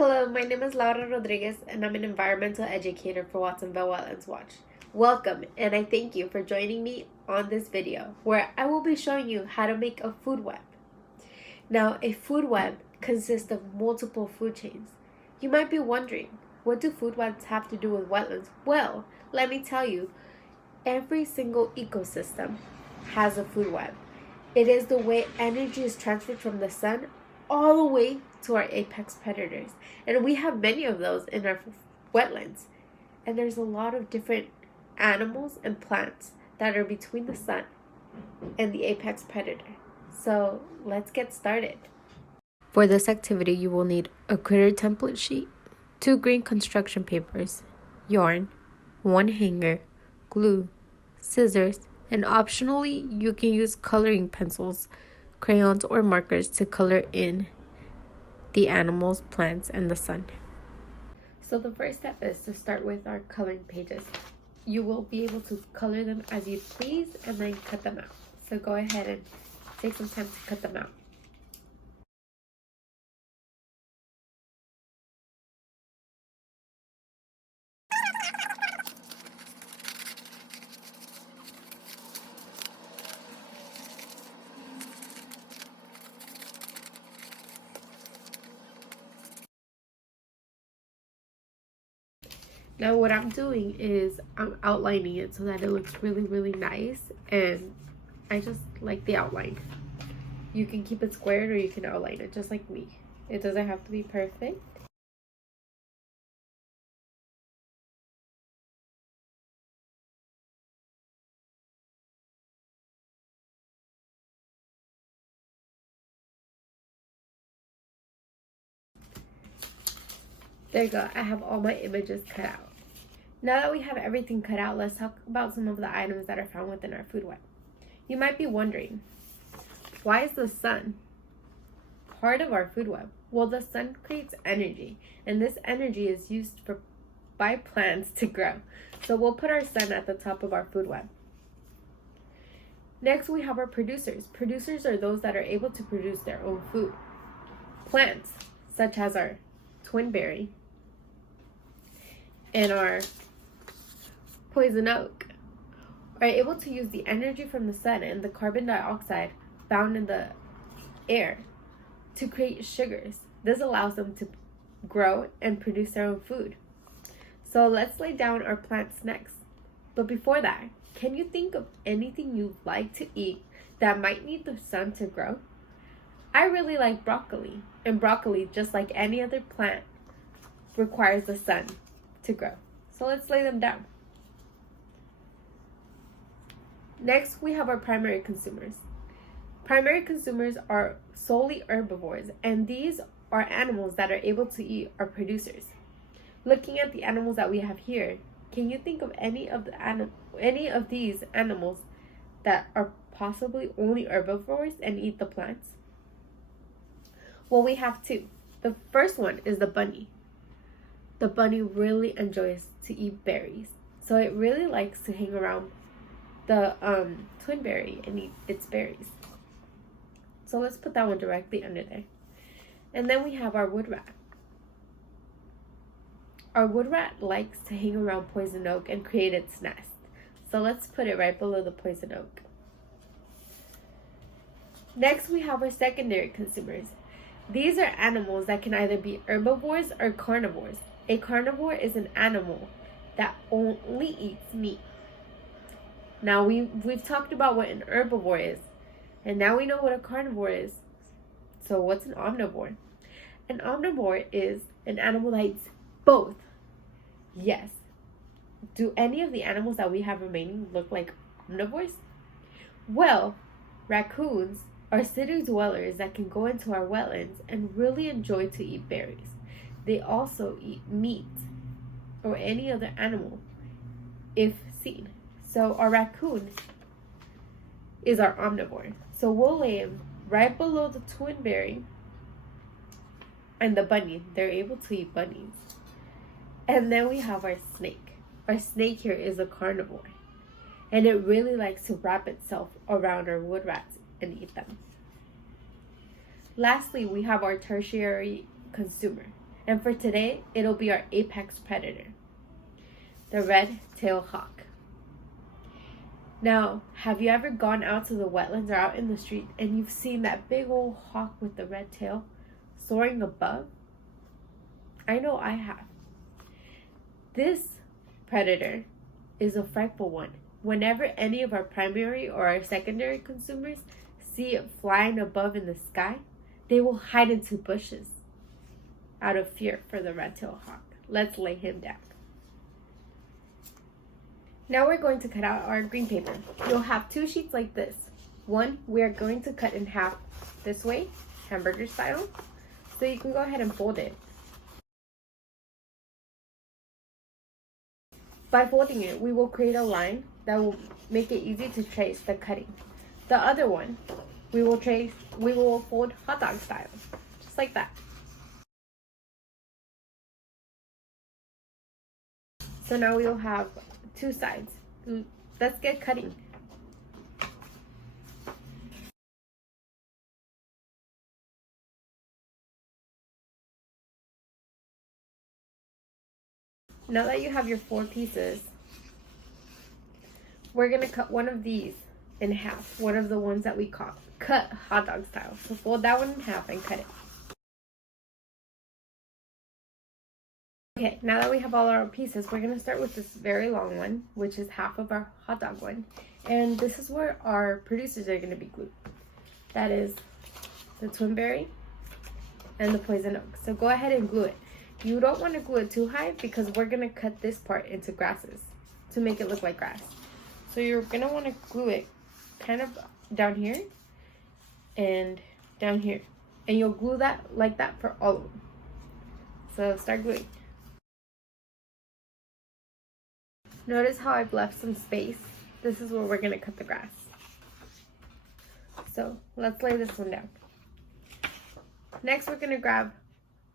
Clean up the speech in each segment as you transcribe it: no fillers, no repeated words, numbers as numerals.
Hello, my name is Laura Rodriguez, and I'm an environmental educator for Watsonville Wetlands Watch. Welcome, and I thank you for joining me on this video, where I will be showing you how to make a food web. Now, a food web consists of multiple food chains. You might be wondering, what do food webs have to do with wetlands? Well, let me tell you, every single ecosystem has a food web. It is the way energy is transferred from the sun all the way to our apex predators. And we have many of those in our wetlands. And there's a lot of different animals and plants that are between the sun and the apex predator. So let's get started. For this activity, you will need a critter template sheet, 2 green construction papers, yarn, 1 hanger, glue, scissors, and optionally you can use coloring pencils, crayons, or markers to color in the animals, plants, and the sun. So the first step is to start with our coloring pages. You will be able to color them as you please and then cut them out. So go ahead and take some time to cut them out. Now what I'm doing is I'm outlining it so that it looks really nice, and I just like the outline. You can keep it squared or you can outline it just like me. It doesn't have to be perfect. There you go, I have all my images cut out. Now that we have everything cut out, let's talk about some of the items that are found within our food web. You might be wondering, why is the sun part of our food web? Well, the sun creates energy, and this energy is used by plants to grow. So we'll put our sun at the top of our food web. Next, we have our producers. Producers are those that are able to produce their own food. Plants, such as our twinberry and our poison oak, are able to use the energy from the sun and the carbon dioxide found in the air to create sugars. This allows them to grow and produce their own food. So let's lay down our plants next. But before that, can you think of anything you like to eat that might need the sun to grow? I really like broccoli, and broccoli, just like any other plant, requires the sun to grow. So let's lay them down. Next, we have our primary consumers. Primary consumers are solely herbivores, and these are animals that are able to eat our producers. Looking at the animals that we have here, can you think of any of these animals that are possibly only herbivores and eat the plants? Well, we have 2. The first one is the bunny. The bunny really enjoys to eat berries, so it really likes to hang around the twinberry and eat its berries. So let's put that one directly under there. And then we have our wood rat. Our wood rat likes to hang around poison oak and create its nest. So let's put it right below the poison oak. Next, we have our secondary consumers. These are animals that can either be herbivores or carnivores. A carnivore is an animal that only eats meat. Now we've talked about what an herbivore is, and now we know what a carnivore is. So what's an omnivore? An omnivore is an animal that eats both. Yes. Do any of the animals that we have remaining look like omnivores? Well, raccoons are city dwellers that can go into our wetlands and really enjoy to eat berries. They also eat meat or any other animal if seen. So our raccoon is our omnivore. So we'll lay him right below the twinberry and the bunny. They're able to eat bunnies. And then we have our snake. Our snake here is a carnivore, and it really likes to wrap itself around our wood rats and eat them. Lastly, we have our tertiary consumer. And for today, it'll be our apex predator, the red-tailed hawk. Now, have you ever gone out to the wetlands or out in the street and you've seen that big old hawk with the red tail soaring above? I know I have. This predator is a frightful one. Whenever any of our primary or our secondary consumers see it flying above in the sky, they will hide into bushes out of fear for the red-tailed hawk. Let's lay him down. Now we're going to cut out our green paper. You'll have 2 sheets like this. One, we are going to cut in half this way, hamburger style. So you can go ahead and fold it. By folding it, we will create a line that will make it easy to trace the cutting. The other one, we will fold hot dog style, just like that. So now we will have 2 sides. Let's get cutting. Now that you have your 4 pieces, we're going to cut one of these in half. One of the ones that we cut hot dog style. So fold that one in half and cut it. Okay, now that we have all our pieces, we're going to start with this very long one, which is half of our hot dog one. And this is where our producers are going to be glued. That is the twin berry and the poison oak. So go ahead and glue it. You don't want to glue it too high because we're going to cut this part into grasses to make it look like grass. So you're going to want to glue it kind of down here and down here. And you'll glue that like that for all of them. So start gluing. Notice how I've left some space. This is where we're going to cut the grass. So let's lay this one down. Next, we're going to grab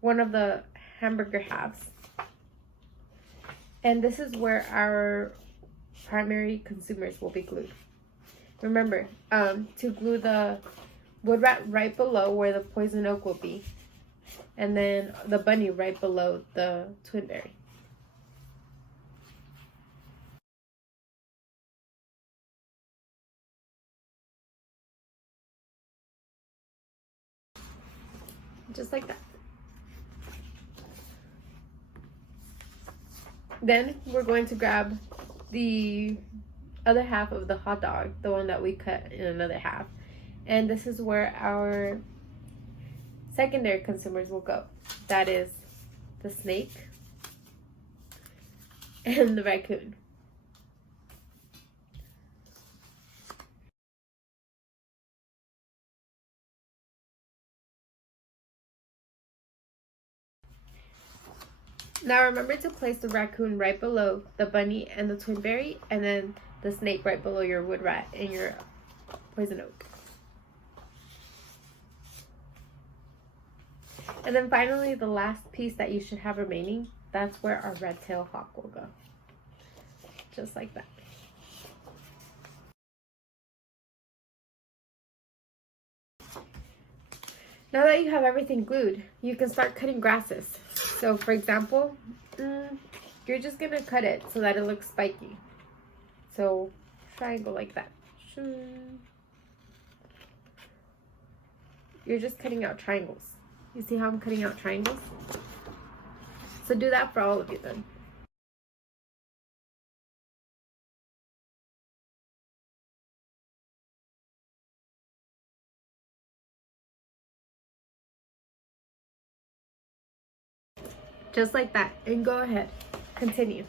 one of the hamburger halves. And this is where our primary consumers will be glued. Remember, to glue the wood rat right below where the poison oak will be. And then the bunny right below the twin berry. Just like that. Then we're going to grab the other half of the hot dog, the one that we cut in another half. And this is where our secondary consumers will go. That is the snake and the raccoon. Now remember to place the raccoon right below the bunny and the twin berry, and then the snake right below your wood rat and your poison oak. And then finally, the last piece that you should have remaining, that's where our red-tailed hawk will go. Just like that. Now that you have everything glued, you can start cutting grasses. So for example, you're just going to cut it so that it looks spiky. So triangle like that. You're just cutting out triangles. You see how I'm cutting out triangles? So do that for all of you then. Just like that. And go ahead. Continue.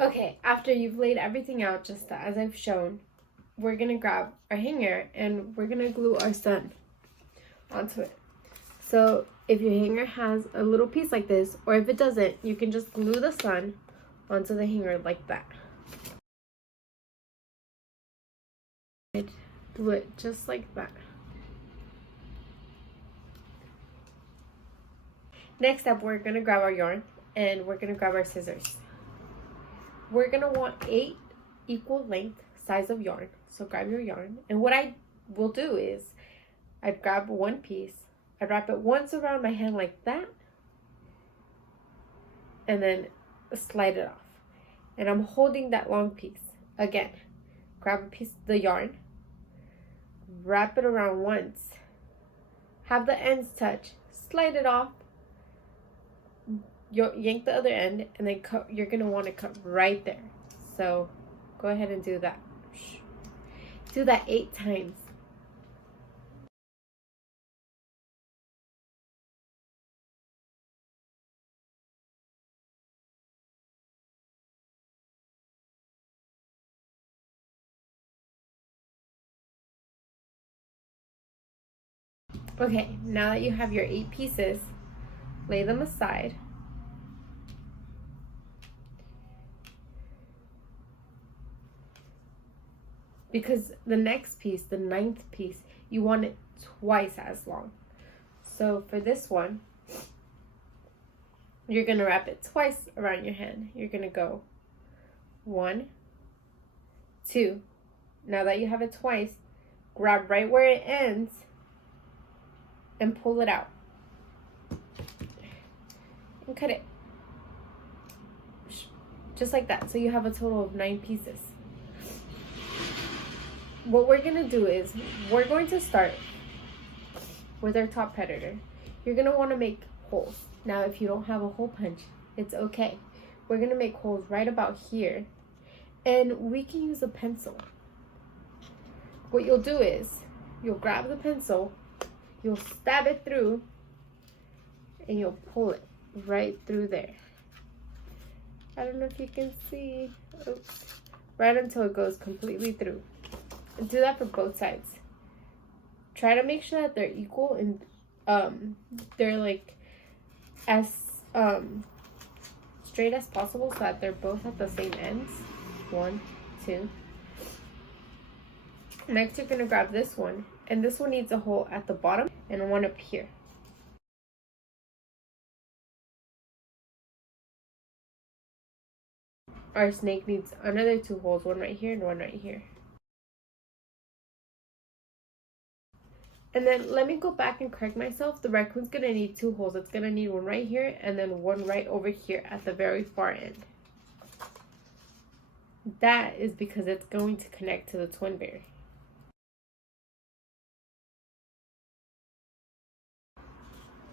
Okay, after you've laid everything out just as I've shown, we're gonna grab our hanger and we're gonna glue our sun onto it. So if your hanger has a little piece like this, or if it doesn't, you can just glue the sun onto the hanger like that. Do it just like that. Next up, we're gonna grab our yarn and we're gonna grab our scissors. We're gonna want 8 equal length size of yarn. So grab your yarn, and what I will do is I'd grab one piece, I'd wrap it once around my hand like that, and then slide it off. And I'm holding that long piece. Again, grab a piece of the yarn, wrap it around once, have the ends touch, slide it off, yank the other end, and then you're gonna want to cut right there. So go ahead and do that. Do that 8 times. Okay, now that you have your 8 pieces, lay them aside. Because the next piece, the 9th piece, you want it twice as long. So for this one, you're gonna wrap it twice around your hand. You're gonna go 1, 2. Now that you have it twice, grab right where it ends and pull it out. And cut it. Just like that. So you have a total of 9 pieces. What we're gonna do is we're going to start with our top predator. You're gonna want to make holes. Now if you don't have a hole punch, it's okay. We're gonna make holes right about here, and we can use a pencil. What you'll do is you'll grab the pencil, you'll stab it through, and you'll pull it right through there. I don't know if you can see. Oops. Right until it goes completely through. And do that for both sides. Try to make sure that they're equal and they're like as straight as possible so that they're both at the same ends. 1, 2. Next, you're gonna grab this one, and this one needs a hole at the bottom and one up here. Our snake needs another 2 holes, one right here and one right here. And then let me go back and correct myself. The raccoon's gonna need 2 holes. It's gonna need one right here and then one right over here at the very far end. That is because it's going to connect to the twin bear.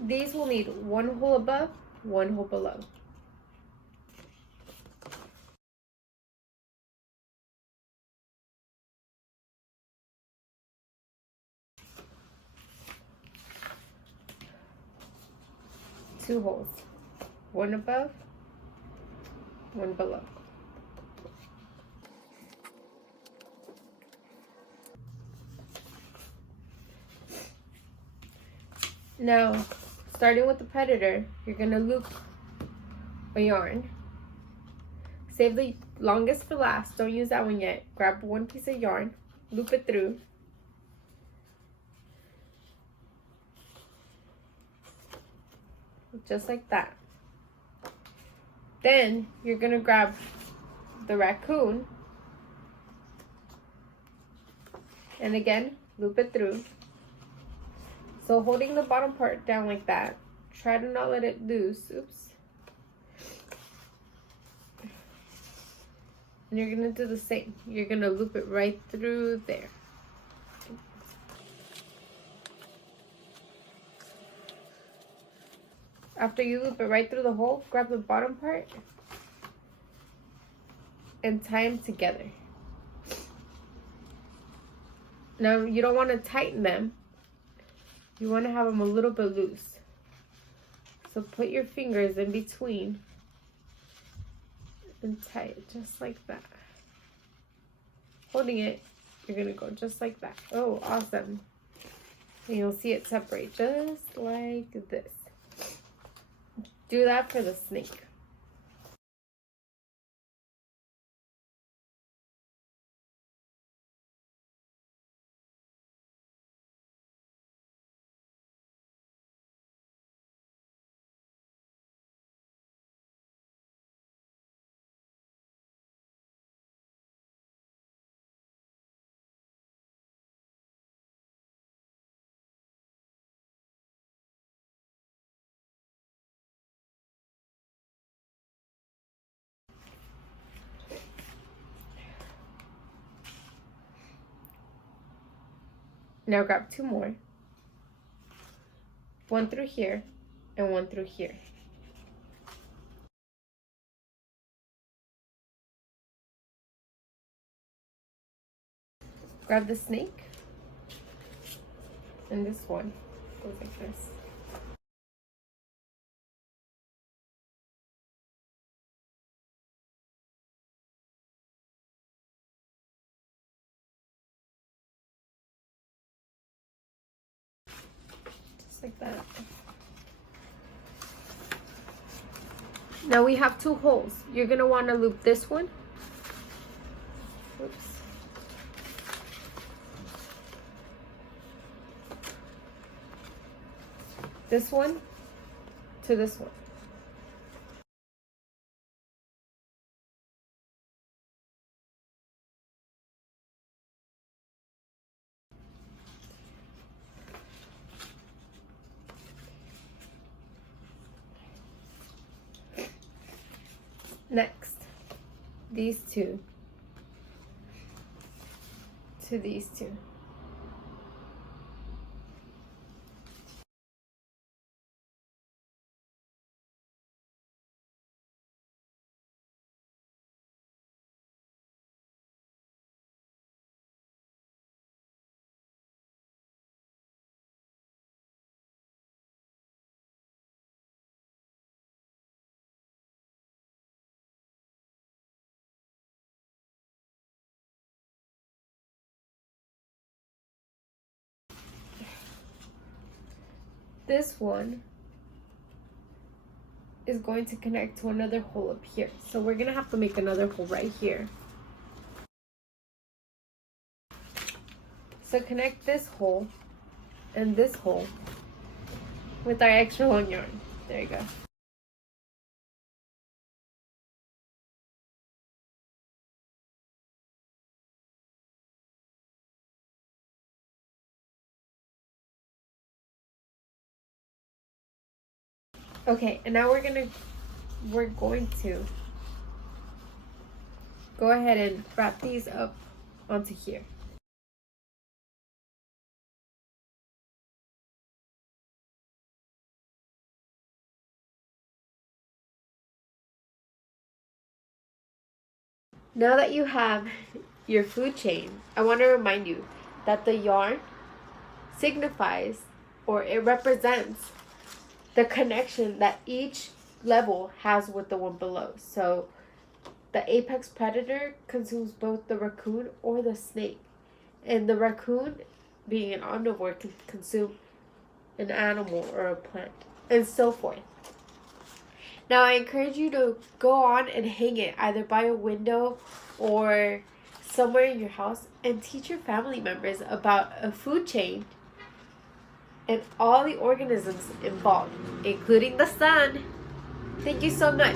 These will need 1 hole above, 1 hole below. Two holes, 1 above, 1 below. Now, starting with the predator, you're gonna loop a yarn. Save the longest for last. Don't use that one yet. Grab one piece of yarn, loop it through. Just like that. Then you're gonna grab the raccoon and again loop it through. So holding the bottom part down like that, try to not let it loose. Oops. And you're gonna do the same. You're gonna loop it right through there. After you loop it right through the hole, grab the bottom part and tie them together. Now you don't want to tighten them. You want to have them a little bit loose. So put your fingers in between and tie it just like that. Holding it, you're gonna go just like that. Oh, awesome. And you'll see it separate just like this. Do that for the snake. Now grab two more. One through here and one through here. Grab the snake, and this one goes like this. Just like that. Now we have two holes. You're gonna want to loop this one. Oops. This one to this one. Next, these two to these two. This one is going to connect to another hole up here. So we're gonna have to make another hole right here. So connect this hole and this hole with our extra long yarn. There you go. Okay, and now we're going to go ahead and wrap these up onto here. Now that you have your food chain, I want to remind you that the yarn signifies, or it represents, the connection that each level has with the one below. So the apex predator consumes both the raccoon or the snake, and the raccoon, being an omnivore, can consume an animal or a plant, and so forth. Now I encourage you to go on and hang it either by a window or somewhere in your house, and teach your family members about a food chain and all the organisms involved, including the sun. Thank you so much.